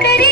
ಕರೆ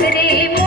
रे